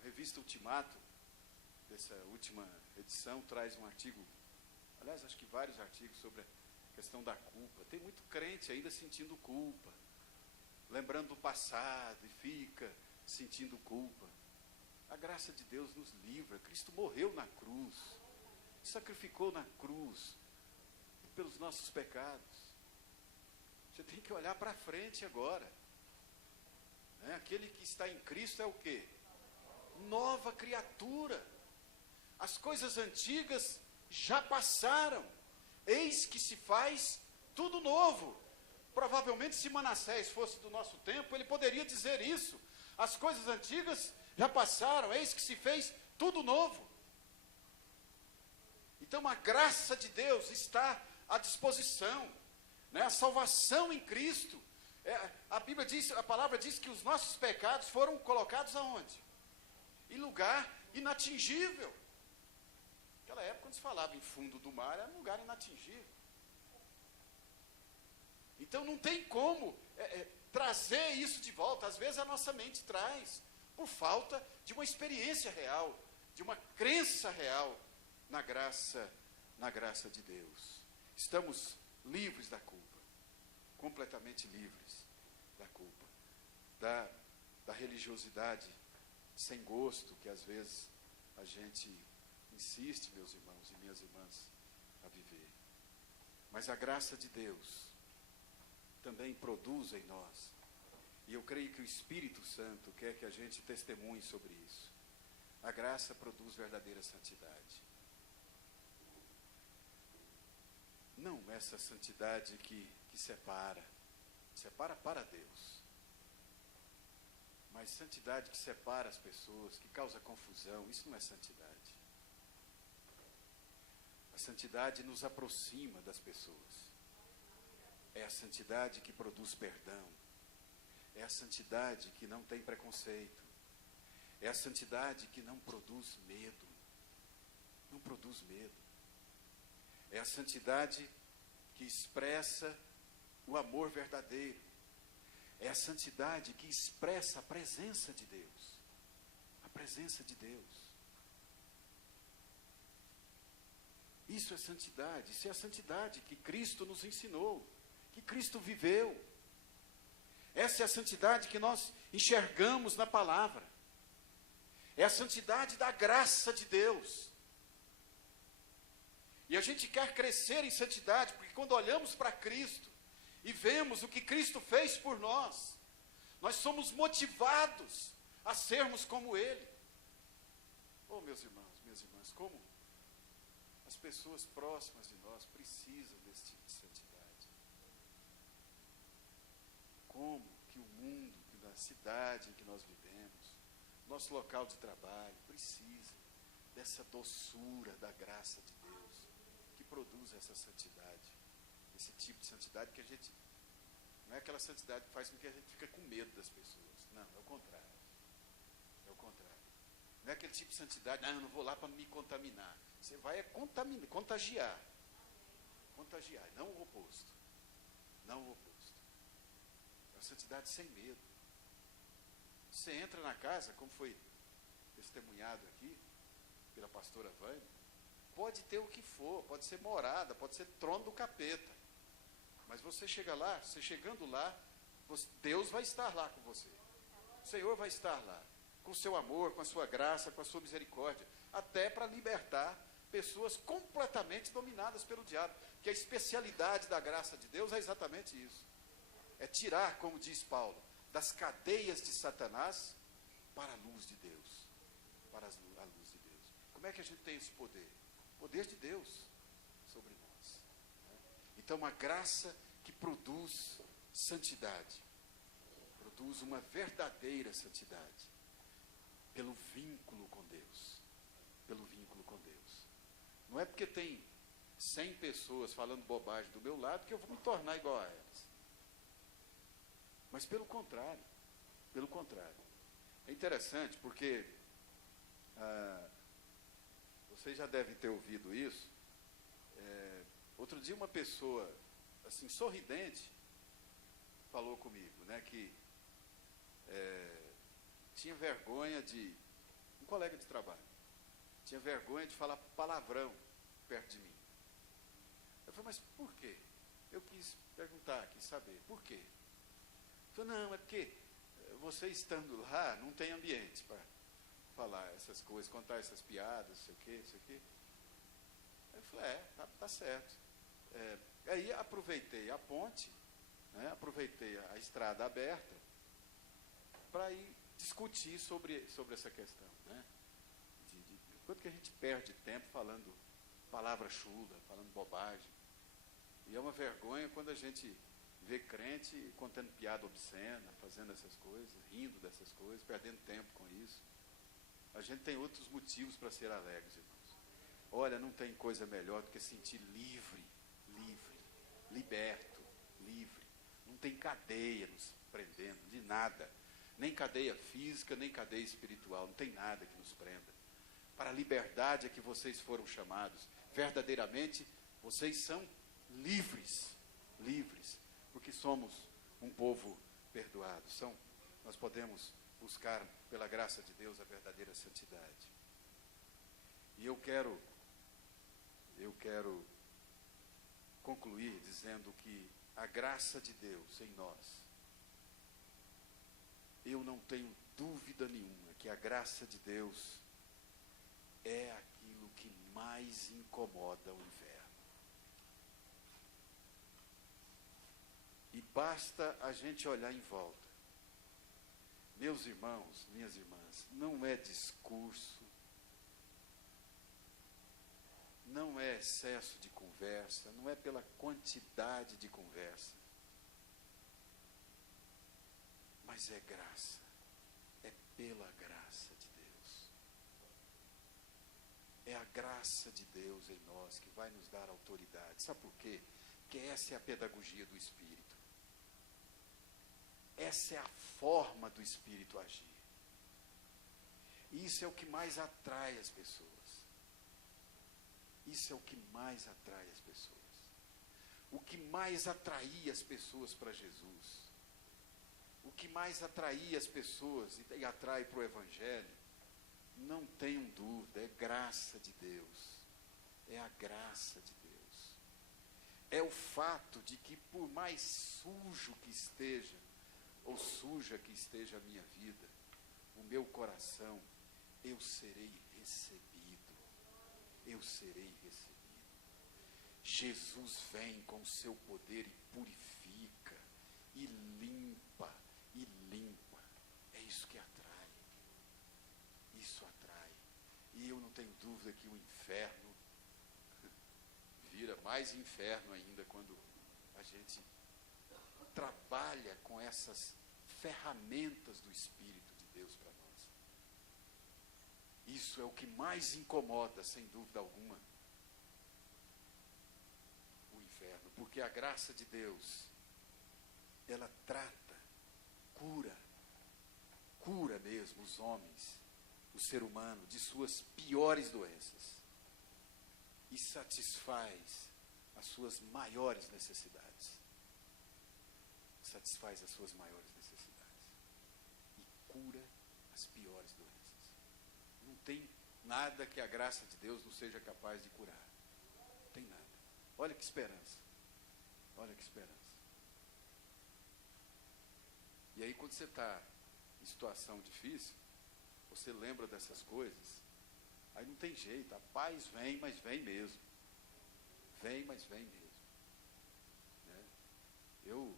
A revista Ultimato, dessa última edição, traz um artigo, aliás, acho que vários artigos sobre a questão da culpa. Tem muito crente ainda sentindo culpa, lembrando do passado e fica sentindo culpa. A graça de Deus nos livra. Cristo morreu na cruz, sacrificou na cruz pelos nossos pecados. Você tem que olhar para frente agora. Aquele que está em Cristo é o quê? Nova criatura. As coisas antigas já passaram, eis que se faz tudo novo. Provavelmente, se Manassés fosse do nosso tempo, ele poderia dizer isso. As coisas antigas já passaram, eis que se fez tudo novo. Então a graça de Deus está à disposição, a salvação em Cristo. A Bíblia diz, a palavra diz que os nossos pecados foram colocados aonde? Em lugar inatingível. Naquela época, quando se falava em fundo do mar, era um lugar inatingível. Então não tem como trazer isso de volta. Às vezes a nossa mente traz, por falta de uma experiência real, de uma crença real na graça de Deus. Estamos livres da culpa, completamente livres da culpa, da religiosidade sem gosto que às vezes a gente insiste, meus irmãos e minhas irmãs, a viver. Mas a graça de Deus também produz em nós, e eu creio que o Espírito Santo quer que a gente testemunhe sobre isso. A graça produz verdadeira santidade. Não essa santidade que separa para Deus. Mas santidade que separa as pessoas, que causa confusão, isso não é santidade. A santidade nos aproxima das pessoas. É a santidade que produz perdão. É a santidade que não tem preconceito. É a santidade que não produz medo. Não produz medo. É a santidade que expressa o amor verdadeiro. É a santidade que expressa a presença de Deus. A presença de Deus. Isso é santidade. Isso é a santidade que Cristo nos ensinou, que Cristo viveu. Essa é a santidade que nós enxergamos na palavra. É a santidade da graça de Deus. E a gente quer crescer em santidade, porque quando olhamos para Cristo e vemos o que Cristo fez por nós, nós somos motivados a sermos como Ele. Oh, meus irmãos, minhas irmãs, como as pessoas próximas de nós precisam desse tipo de santidade. Como que o mundo, a cidade em que nós vivemos, nosso local de trabalho, precisa dessa doçura da graça de Deus, que produz essa santidade, esse tipo de santidade que a gente, não é aquela santidade que faz com que a gente fique com medo das pessoas, não, é o contrário, não é aquele tipo de santidade, eu não vou lá para me contaminar, você vai contagiar, não o oposto, é a santidade sem medo. Você entra na casa, como foi testemunhado aqui pela pastora Vânia, pode ter o que for, pode ser morada, pode ser trono do capeta, mas você chega lá, você chegando lá, Deus vai estar lá com você, o Senhor vai estar lá, com o seu amor, com a sua graça, com a sua misericórdia, até para libertar pessoas completamente dominadas pelo diabo, que a especialidade da graça de Deus é exatamente isso, é tirar, como diz Paulo, das cadeias de Satanás para a luz de Deus, a luz de Deus. Como é que a gente tem esse poder? O poder de Deus sobre nós. Então, a graça que produz santidade, produz uma verdadeira santidade, pelo vínculo com Deus, Não é porque tem 100 pessoas falando bobagem do meu lado que eu vou me tornar igual a elas. Mas pelo contrário, É interessante porque vocês já devem ter ouvido isso. Outro dia uma pessoa, assim, sorridente, falou comigo, né, que tinha vergonha de, um colega de trabalho, tinha vergonha de falar palavrão perto de mim. Eu falei, mas por quê? Eu quis perguntar, quis saber, por quê? Ele falou, não, é porque você estando lá, não tem ambiente para falar essas coisas, contar essas piadas, não sei o quê, não sei o quê. Aí eu falei, tá certo. Aí aproveitei a ponte, né, aproveitei a estrada aberta para ir discutir sobre essa questão, né, de quanto que a gente perde tempo falando palavra chula, falando bobagem. E é uma vergonha quando a gente vê crente contando piada obscena, fazendo essas coisas, rindo dessas coisas, perdendo tempo com isso. A gente tem outros motivos para ser alegres, irmãos. Olha, não tem coisa melhor do que sentir livre, liberto, livre. Não tem cadeia nos prendendo, de nada. Nem cadeia física, nem cadeia espiritual. Não tem nada que nos prenda. Para a liberdade é que vocês foram chamados. Verdadeiramente, vocês são livres, porque somos um povo perdoado. Nós podemos buscar, pela graça de Deus, a verdadeira santidade. E eu quero concluir dizendo que a graça de Deus em nós, eu não tenho dúvida nenhuma que a graça de Deus é aquilo que mais incomoda o inferno. E basta a gente olhar em volta. Meus irmãos, minhas irmãs, não é discurso, não é excesso de conversa, não é pela quantidade de conversa, mas é graça, é pela graça de Deus. É a graça de Deus em nós que vai nos dar autoridade. Sabe por quê? Porque essa é a pedagogia do Espírito. Essa é a forma do Espírito agir. E isso é o que mais atrai as pessoas. Isso é o que mais atrai as pessoas. O que mais atraía as pessoas para Jesus, o que mais atraía as pessoas e atrai para o Evangelho, não tenham dúvida, é graça de Deus. É a graça de Deus. É o fato de que, por mais sujo que esteja, ou suja que esteja a minha vida, o meu coração, eu serei recebido. Eu serei recebido. Jesus vem com o seu poder e purifica, e limpa, e limpa. É isso que atrai. Isso atrai. E eu não tenho dúvida que o inferno vira mais inferno ainda quando a gente trabalha com essas ferramentas do Espírito de Deus para nós. Isso é o que mais incomoda, sem dúvida alguma, o inferno. Porque a graça de Deus, ela trata, cura mesmo os homens, o ser humano, de suas piores doenças. E satisfaz as suas maiores necessidades. Satisfaz as suas maiores necessidades. E cura as piores doenças. Não tem nada que a graça de Deus não seja capaz de curar. Não tem nada. Olha que esperança. Olha que esperança. E aí, quando você está em situação difícil, você lembra dessas coisas, aí não tem jeito. A paz vem, mas vem mesmo. Vem, mas vem mesmo. Né? Eu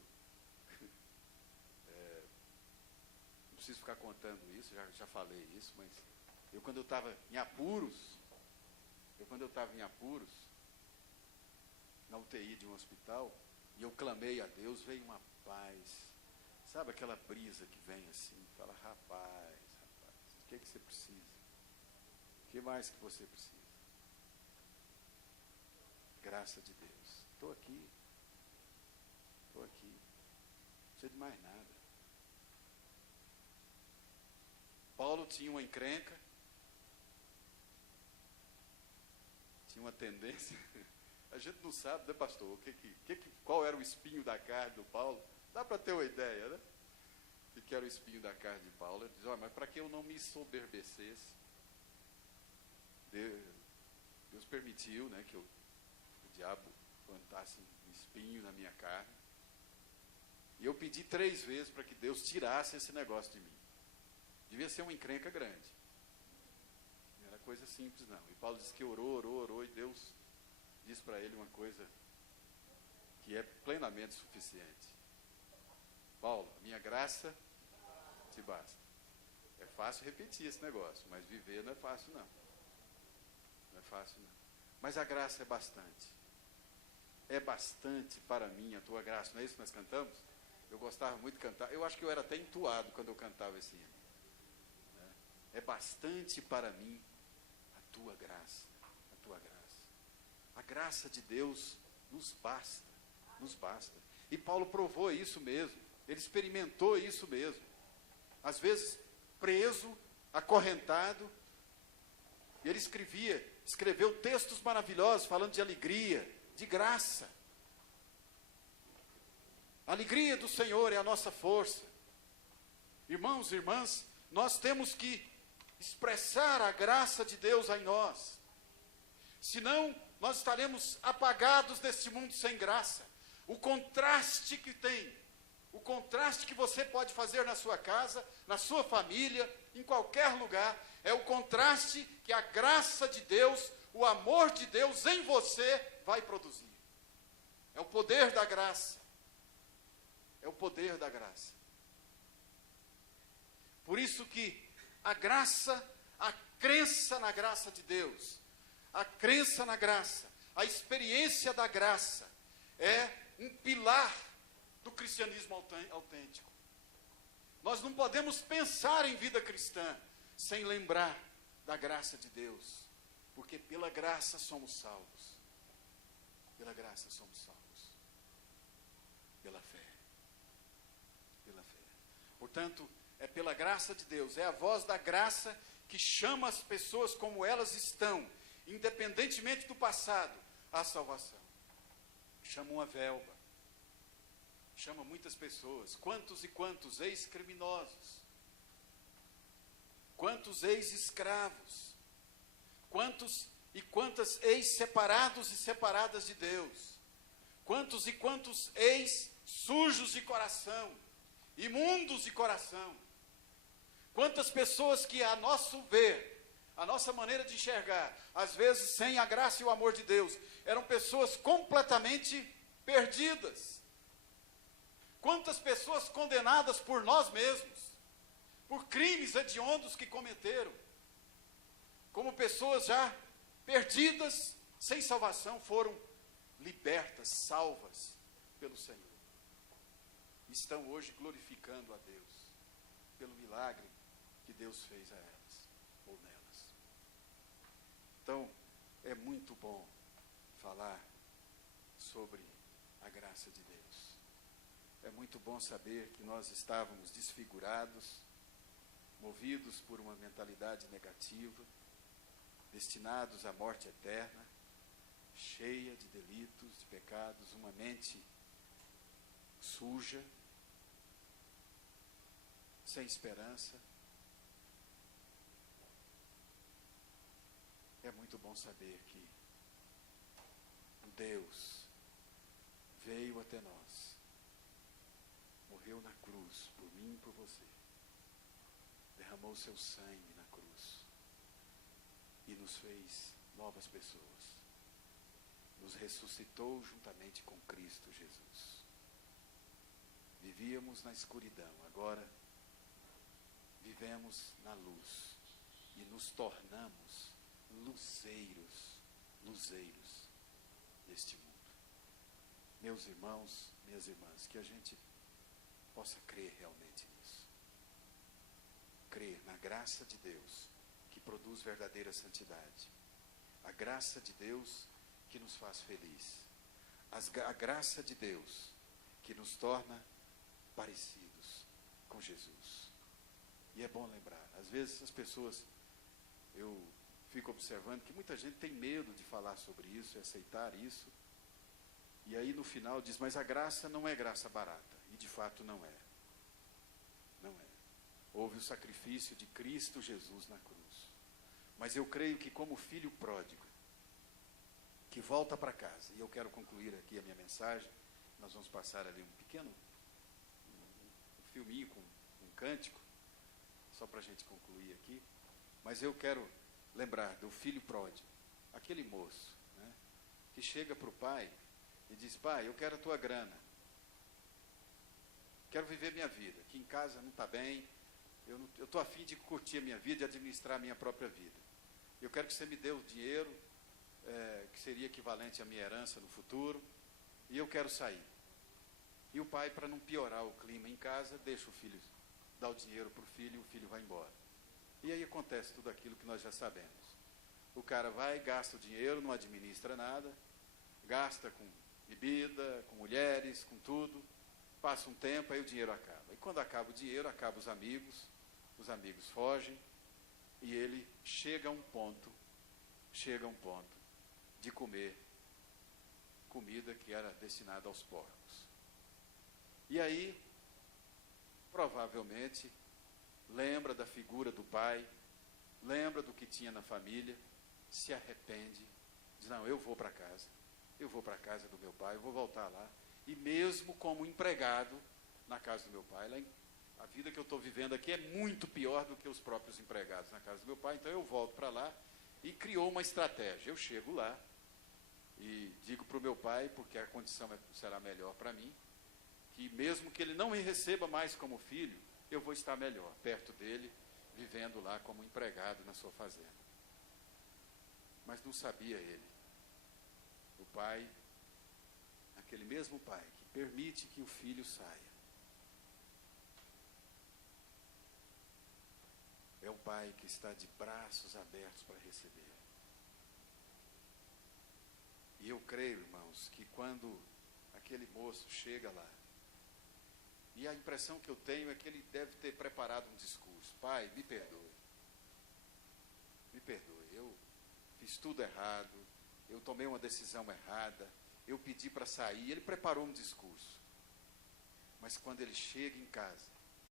não preciso ficar contando isso, já falei isso, mas quando eu estava em apuros, na UTI de um hospital, e eu clamei a Deus, veio uma paz. Sabe aquela brisa que vem assim, fala, rapaz, o que você precisa? O que mais que você precisa? Graça de Deus. Estou aqui. Não precisa de mais nada. Paulo tinha uma encrenca, tinha uma tendência. A gente não sabe, né, pastor, qual era o espinho da carne do Paulo. Dá para ter uma ideia, né? O que era o espinho da carne de Paulo? Ele diz, mas para que eu não me soberbecesse, Deus permitiu, né, que o diabo plantasse um espinho na minha carne. E eu pedi 3 vezes para que Deus tirasse esse negócio de mim. Devia ser uma encrenca grande. Não era coisa simples, não. E Paulo disse que orou, e Deus disse para ele uma coisa que é plenamente suficiente. Paulo, minha graça te basta. É fácil repetir esse negócio, mas viver não é fácil, não. Não é fácil, não. Mas a graça é bastante. É bastante para mim a tua graça. Não é isso que nós cantamos? Eu gostava muito de cantar. Eu acho que eu era até entoado quando eu cantava esse hino. É bastante para mim a tua graça. A tua graça. A graça de Deus nos basta. Nos basta. E Paulo provou isso mesmo. Ele experimentou isso mesmo. Às vezes, preso, acorrentado. E ele escreveu textos maravilhosos falando de alegria, de graça. A alegria do Senhor é a nossa força. Irmãos e irmãs, nós temos que expressar a graça de Deus em nós. Senão, nós estaremos apagados neste mundo sem graça. O contraste que tem, o contraste que você pode fazer na sua casa, na sua família, em qualquer lugar, é o contraste que a graça de Deus, o amor de Deus em você vai produzir. É o poder da graça. É o poder da graça. Por isso que a graça, a crença na graça de Deus, a crença na graça, a experiência da graça, é um pilar do cristianismo autêntico. Nós não podemos pensar em vida cristã sem lembrar da graça de Deus, porque pela graça somos salvos. Pela graça somos salvos. Pela fé. Pela fé. Portanto, é pela graça de Deus, é a voz da graça que chama as pessoas como elas estão, independentemente do passado, à salvação. Chama uma velba. Chama muitas pessoas. Quantos e quantos ex-criminosos? Quantos ex-escravos? Quantos e quantas ex-separados e separadas de Deus? Quantos e quantos ex-sujos de coração? Imundos de coração? Quantas pessoas que, a nosso ver, a nossa maneira de enxergar, às vezes sem a graça e o amor de Deus, eram pessoas completamente perdidas. Quantas pessoas condenadas por nós mesmos, por crimes hediondos que cometeram, como pessoas já perdidas, sem salvação, foram libertas, salvas pelo Senhor. Estão hoje glorificando a Deus, pelo milagre que Deus fez a elas, ou nelas. Então, é muito bom falar sobre a graça de Deus. É muito bom saber que nós estávamos desfigurados, movidos por uma mentalidade negativa, destinados à morte eterna, cheia de delitos, de pecados, uma mente suja, sem esperança. É muito bom saber que o Deus veio até nós, morreu na cruz por mim e por você, derramou seu sangue na cruz e nos fez novas pessoas, nos ressuscitou juntamente com Cristo Jesus. Vivíamos na escuridão, agora vivemos na luz e nos tornamos luzeiros deste mundo. Meus irmãos, minhas irmãs, que a gente possa crer realmente nisso. Crer na graça de Deus, que produz verdadeira santidade. A graça de Deus que nos faz feliz. A graça de Deus que nos torna parecidos com Jesus. E é bom lembrar. Às vezes as pessoas, eu fico observando que muita gente tem medo de falar sobre isso, aceitar isso. E aí no final diz, mas a graça não é graça barata. E de fato não é. Não é. Houve o sacrifício de Cristo Jesus na cruz. Mas eu creio que como filho pródigo, que volta para casa, e eu quero concluir aqui a minha mensagem, nós vamos passar ali um pequeno um filminho com um cântico, só para a gente concluir aqui, mas eu quero lembrar do filho pródigo, aquele moço, né, que chega para o pai e diz, pai, eu quero a tua grana, quero viver minha vida, aqui em casa não está bem, eu estou a fim de curtir a minha vida e administrar a minha própria vida, eu quero que você me dê o dinheiro, que seria equivalente à minha herança no futuro, e eu quero sair. E o pai, para não piorar o clima em casa, deixa o filho, dá o dinheiro para o filho e o filho vai embora. E aí acontece tudo aquilo que nós já sabemos. O cara vai, gasta o dinheiro, não administra nada, gasta com bebida, com mulheres, com tudo, passa um tempo, aí o dinheiro acaba. E quando acaba o dinheiro, acabam os amigos fogem, e ele chega a um ponto de comer comida que era destinada aos porcos. E aí, provavelmente, lembra da figura do pai, lembra do que tinha na família, se arrepende, diz, não, eu vou para a casa do meu pai, eu vou voltar lá, e mesmo como empregado na casa do meu pai, a vida que eu estou vivendo aqui é muito pior do que os próprios empregados na casa do meu pai, então eu volto para lá, e criou uma estratégia. Eu chego lá e digo para o meu pai, porque a condição será melhor para mim, que mesmo que ele não me receba mais como filho, eu vou estar melhor, perto dele, vivendo lá como empregado na sua fazenda. Mas não sabia ele. O pai, aquele mesmo pai, que permite que o filho saia, é o pai que está de braços abertos para receber. E eu creio, irmãos, que quando aquele moço chega lá, e a impressão que eu tenho é que ele deve ter preparado um discurso. Pai, me perdoe, eu fiz tudo errado, eu tomei uma decisão errada, eu pedi para sair, ele preparou um discurso. Mas quando ele chega em casa,